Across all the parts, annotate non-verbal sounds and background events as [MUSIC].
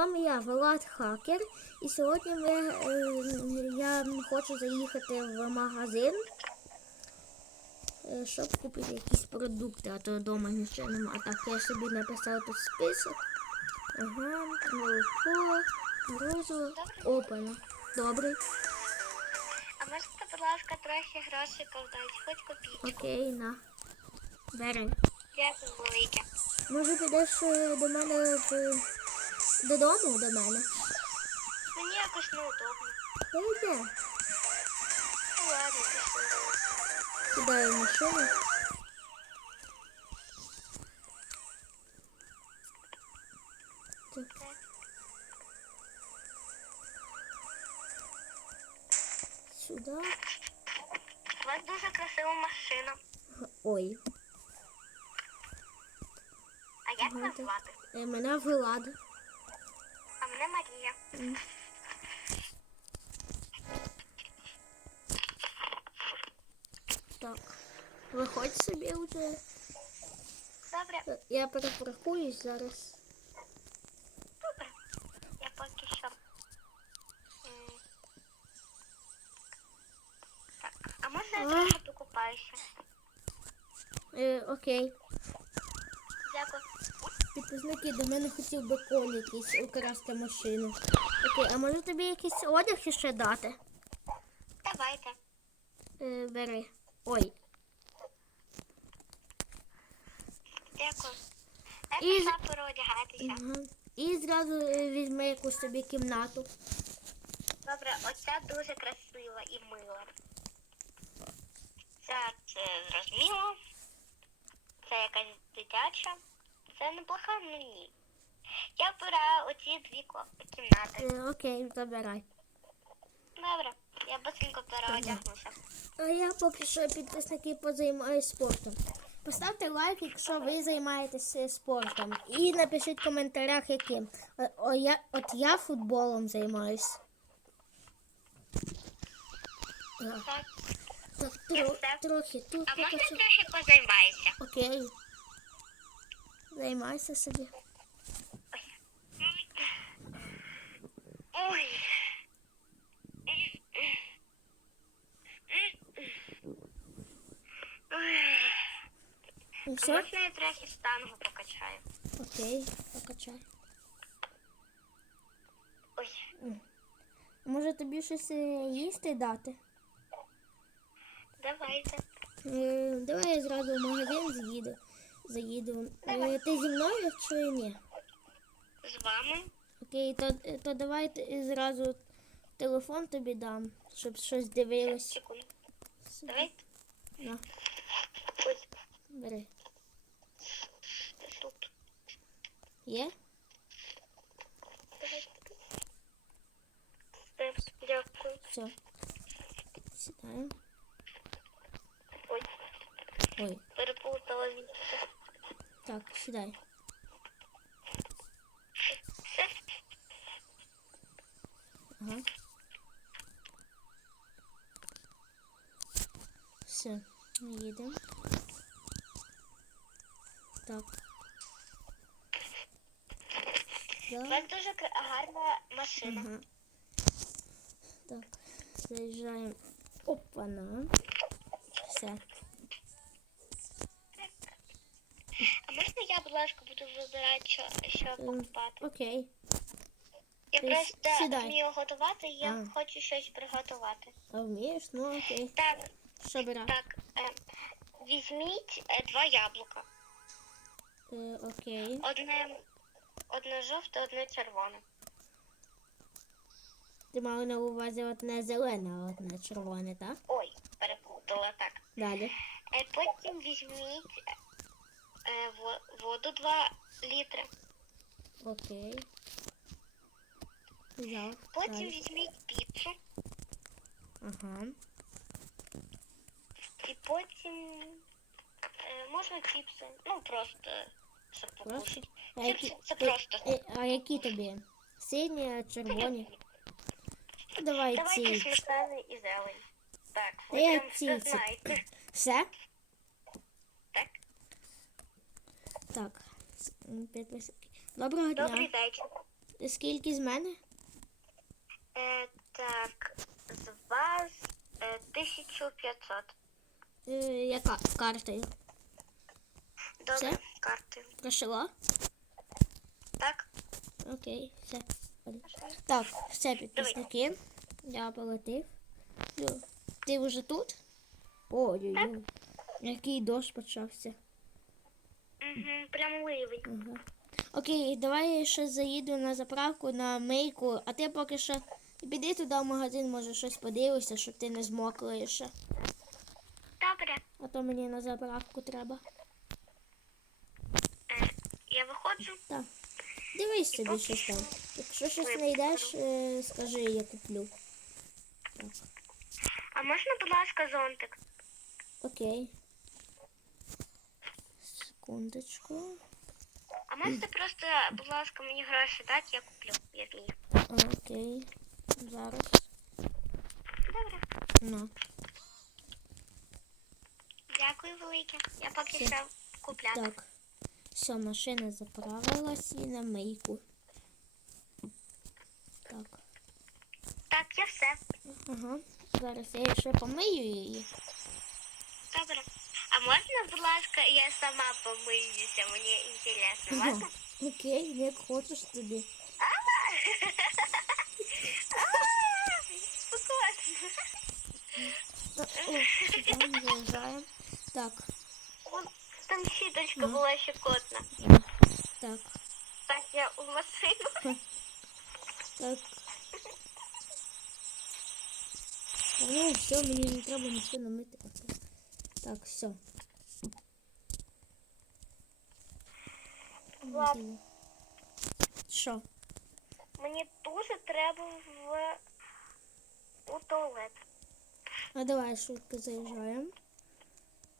Там я Влад Хакер, і сьогодні ми, е, я хочу заїхати в магазин, е, щоб купити якісь продукти, а то вдома нічого нема. Так, я собі написав тут список. Ага, молоко, морозиво, опана. Добре, А можете, будь ласка, трохи грошиків дати, хоч копійку. окей, на. Бери. Дякую велике. Може підеш е, до мене в... додому до мене? Мені якось неудобно. Та йде. Ну ладно, пішли. Кидаю машину. Так. Сюда. У вас дуже красива машина. Ой, А як Ага, вас так. звати? е, мене Влад. А мене Марія. Так. Виходь собі вже. Добре, Я перепаркуюсь зараз. добре. Я поки що. м, Так, а можна я А. трохи покупаюся? Е, окей. Дякую. Підписники до мене хотів би колі якийсь украсти машину. Окей, а може тобі якийсь одяг ще дати? Давайте. Е, бери. Ой. Дякую. І- Я пішла переодягатися. Угу. І зразу е, візьми якусь собі кімнату. Добре, оця дуже красива і мила. Ця це зрозуміло. Це якась дитяча. Це неплоха, ну ні. Я вбираю оці дві кімнати. Е, окей, забирай. Добре, я быстренько переодягнуся. А я поки що підписники позаймаюсь спортом. Поставте лайк, якщо ви займаєтеся спортом. І напишіть в коментарях, яким. О, о, я, от я футболом займаюсь. Так, Так. так, тро, трохи тут А можна трохи позаймаюся? Окей. Займайся собі. Ой. Ой. І все? можна я трохи штангу покачаю? Окей, покачай. Ой. Може тобі щось е, їсти дати? Давайте. Давай я зразу в магазин з'їду. Заїду. Е, ти зі мною чи ні? З вами. Окей, то, то давай зразу телефон тобі дам, щоб щось дивилась. Секунду. Давайте. На, Ось бери. тут. Є? Давайте. Все, Дякую. Все. Сідаємо. Ой, Ой, переплутала місце. Так, сідай. Ага. Все, їдемо. Так. У вас дуже гарна машина. Ага. Так, заїжджаємо. Опа-на. Все. Я, будь ласка, буду вибирати, що, що Ем, покупати? Окей. Я ти просто сідай. вмію готувати, і я А. хочу щось приготувати. А вмієш? Ну окей. Так, Що брати? так. Е, візьміть е, два яблука. Е, окей. Одне, одне жовте, одне червоне. Ти мала на увазі одне зелене, а одне червоне, так? Ой, переплутала так. Далі. Е, потім візьміть е, воду 2 літри. Окей. Взяв. Потім Далі. візьміть піцу. Ага. І потім е, можна чіпси. Ну просто щоб Просто. покушати. А які, Чіпси це е, просто. е, а які тобі? Сині, червоні? Ну, Давай Давайте ці. сметани і зелень. Так, Та ви я прям ці- все ці- знаєте. Все? Так. Доброго дня. Добрий вечір. скільки з мене? Е, так, з вас е, 1500. Е, яка картою? Добре, карти. Пройшла? Так? Окей, все. Так, все підписники. Я полетів. Всё. Ти вже тут? Ой-ой-ой. Який дощ почався. Угу, прям ливень. Окей, давай я ще заїду на заправку на мийку, а ти поки що піди туди в магазин, може щось подивишся, щоб ти не змокла ще. Добре. А то мені на заправку треба. Е, я виходжу. Так. Дивись собі щось там. Якщо щось знайдеш, е, скажи, я куплю. Так. А можна, будь ласка, зонтик? Окей. Секундочку. А можете просто, будь ласка, мені гроші дати, я куплю, я змію. Окей. Зараз. Добре. На. Дякую велике. Я поки Все. що купляти. Так. Все, машина заправилась і на мийку. Так. Так, я все. Ага. Зараз я ще помию її. Добре. А можна, будь ласка, я сама помиюся, мені інтересно. Можна? Окей, як хочеш тобі. Спокійно. О, там заїжджаємо. Так, Вон Там щіточка була щекотна. так, Так, я у машину. так. Та Ну, все, мені не треба нічого намити. Оце. Так, все. Влад, Що? мені дуже треба в у туалет. А давай швидко заїжджаємо.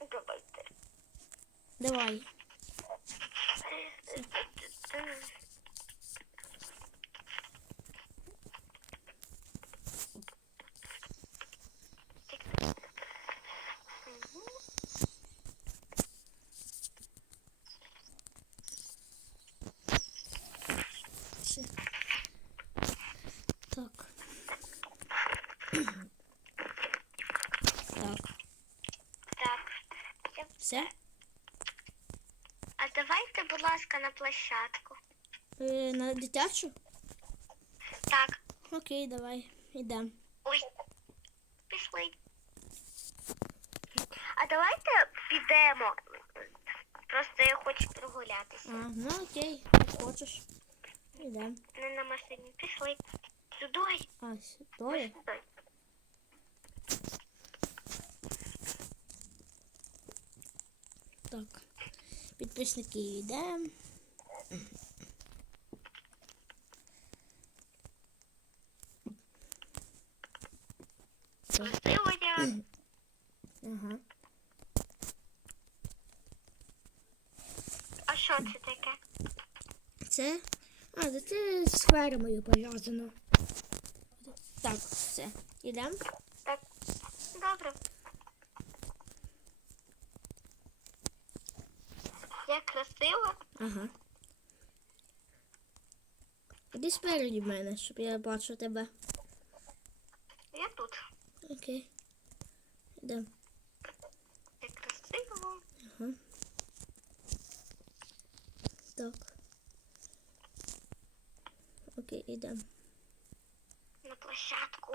Давайте. Давай. Так. Так. Так. Все? А давайте, будь ласка, на площадку. Е, на дитячу? Так. Окей, давай. Ідемо. Ой. Пішли. А давайте підемо. Просто я хочу прогулятися. А, ну окей, як хочеш. Ідемо. Не на машині. Пішли. Сюди. А, сюди? Сюди. Так. Підписники йдемо. Ага. А що це таке? Це. А, це з фермою пов'язано. Так, все. Ідемо. Так. Добре. Як красиво. Ага. Іди спереді в мене, щоб я бачив тебе. Я тут. Окей. Ідемо. Як красиво. Ага. Так. Окей, ідемо. Площадку.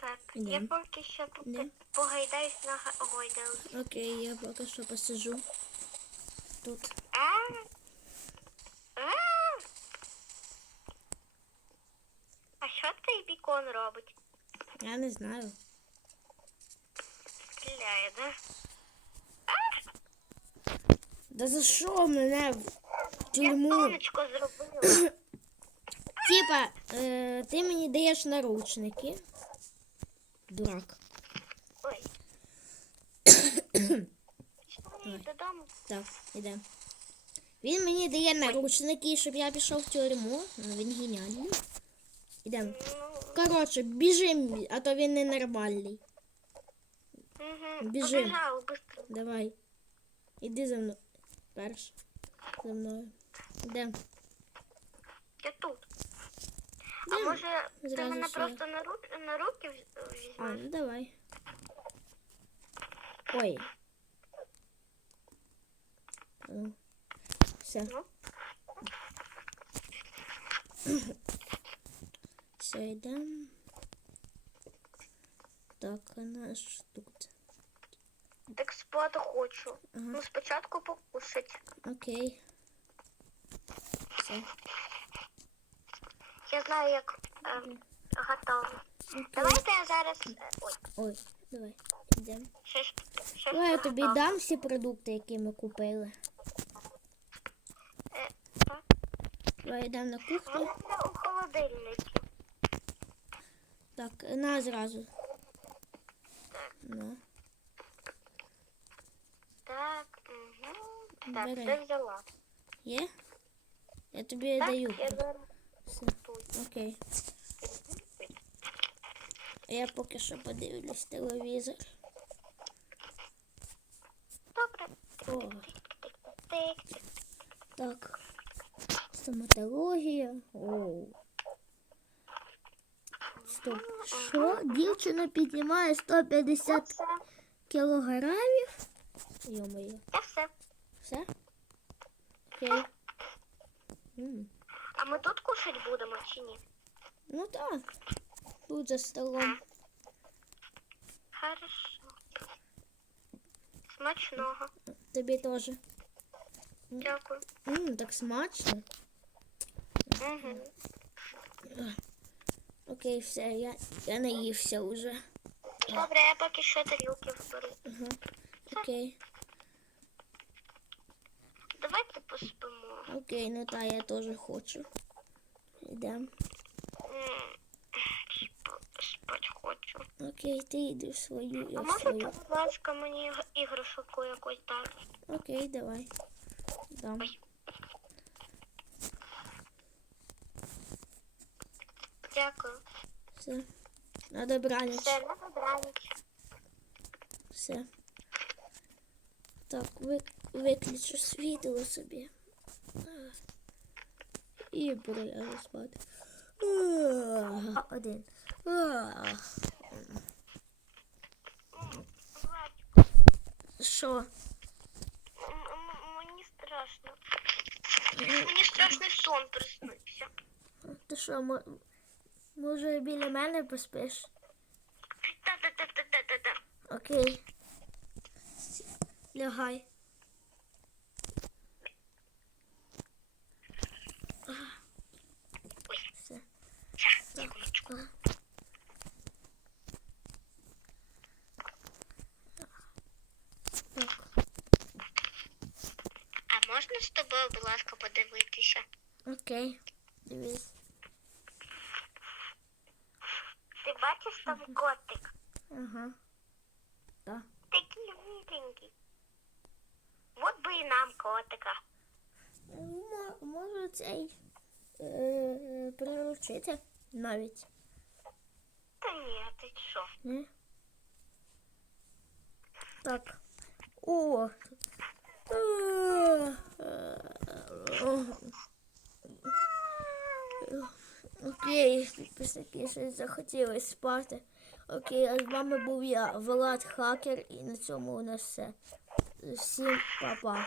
Так, я поки що тут погайдаюсь на гойдалці. Окей, я поки що посижу. Тут. А? А? А що цей бікон робить? Я не знаю. Стріляє, да? Да за що мене в Я тюрму? зробила. [COUGHS] Типа, е, ти мені даєш наручники. Дурак. Ой. [COUGHS] Пішли додому. Так, іде. Він мені дає наручники, щоб я пішов в тюрму. Ну, Він геніальний. Ідемо. Ну, Коротше, біжим, а то він ненормальний. угу. Біжим. Побежали, быстро. Давай. Іди за мною. Перш. За мною. Йдем. Я тут. А Йдем. може ти Зразу мене сюди. просто на, ру... на руки вз- А, візьмеш? ну давай. Ой. Ну. Все. Ну. [CLEARS THROAT] Все. Так, а наш тут. Так спати хочу. Ага. Ну, спочатку покушать. Окей. Все. Я знаю, як е, готово. Окей. Давайте я зараз. е, Ой, Ой, давай. Йдемо. щось. щось Давай я тобі дам всі продукти, які ми купили. Е, так. Давай йдемо на кухню. Вони у холодильнику. Так, на зразу. На. Так, угу. Так, Бери. все взяла. Є? Я тобі Так, даю. я зараз Все. Окей. Я поки що подивлюсь телевізор. Добре. О, так. Стоматологія. Оу. Стоп. Що? Дівчина піднімає 150 Все. кілограмів? Йо-моє. Я все. Все? Окей. М. А ми тут кушать будемо чи ні? Ну так. Тут за столом. Хорошо. Смачного. Тобі теж. Дякую. Так смачно. Угу. Окей, все, я, я наївся вже. Добре, я поки що тарілки вберу. Ага. Окей. Давайте поспимо. Окей, ну та я теж хочу. Йдемо. М, сп- Спать хочу. Окей, ти йди в свою, я А в можете, свою. будь ласка, мені іг- іграшку якусь дати? Окей, давай. Дам. Ой. Дякую. Все. На добраніч. Все, на добраніч. Все. Так, ви, виключу світло собі. А. І полягу спати. А, Один. А. Владь, Що? м- м- мені страшно. Мені страшний сон приснився. Ти що, мо- може біля мене поспиш? Та-та-та-та-та-та. Окей. Лягай. Все. Секундочку. А можна з тобою, будь ласка, подивитися? Окей. Дивись. там котик? Ага. Так. Такий миленький. От би і нам котика. Мо- Можу цей е, приручити навіть. Та ні, ти що? Ні? Так. О! Е, е, Окей, підписники щось захотіли спати. Окей, а з вами був я, Влад Хакер, і на цьому у нас все. Всім па-па.